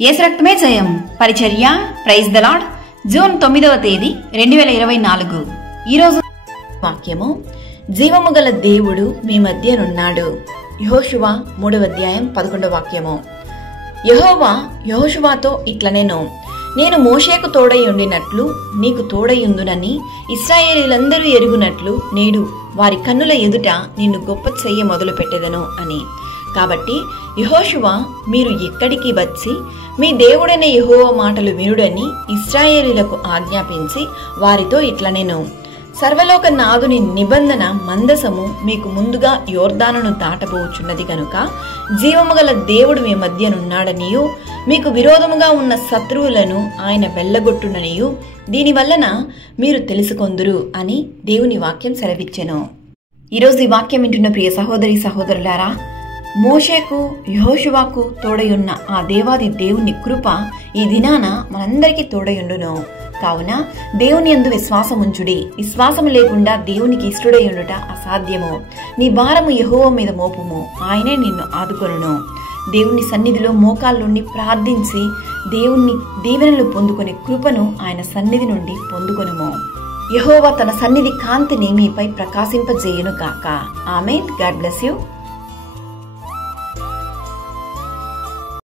యేసు రక్తమే జయం పరిచర్య ప్రైజ్ ద లార్డ్ జూన్ 9వ తేదీ 2024. ఈరోజు వాక్యము, జీవము గల దేవుడు మీ మధ్యనున్నాడు. యెహోషువ 3వ అధ్యాయం 11వ వాక్యము. యెహోవా యెహోషువతో ఇట్లనెను, నేను మోషేకు తోడై ఉండినట్లు నీకు తోడైయుందునని ఇశ్రాయేలీలందరూ ఎరుగునట్లు నేడు వారి కన్నుల ఎదుట నిన్ను గొప్ప చెయ్య మొదలు పెట్టెదను అని. కాబట్టి యెహోషువ మీరు ఇక్కడికి వచ్చి మీ దేవుడైన యెహోవా మాటలు వినుడని ఇశ్రాయేలీలకు ఆజ్ఞాపించి వారితో ఇట్లనెను, సర్వలోక నాదుని నిబంధన మందసము మీకు ముందుగా యోర్దానును దాటబోచున్నది గనుక జీవము గల దేవుడు మీ మధ్యనున్నాడనియు మీకు విరోధముగా ఉన్న శత్రువులను ఆయన వెళ్ళగొట్టుననియు దీనివలన మీరు తెలుసుకొందురు అని దేవుని వాక్యం సెలవిచ్చెను. ఈరోజు ఈ వాక్యం వింటున్న ప్రియ సహోదరి సహోదరులారా, మోషేకు యెహోషువకు తోడయున్న ఆ దేవాది దేవుని కృప ఈ దినాన మనందరికీ తోడయుండును. కావున దేవుని యందు విశ్వాసముంచుడి. విశ్వాసము లేకుండా దేవునికి ఇష్టడై ఉండుట అసాధ్యము. నీ భారము యెహోవా మీద మోపుము, ఆయనే నిన్ను ఆదుకొనును. దేవుని సన్నిధిలో మోకాళ్ళుండి ప్రార్థించి దేవుని దీవెనలు పొందుకునే కృపను ఆయన సన్నిధి నుండి పొందుకొనుము. యెహోవా తన సన్నిధి కాంతిని మీపై ప్రకాశింపజేయును గాక. ఆమేన్. God bless you.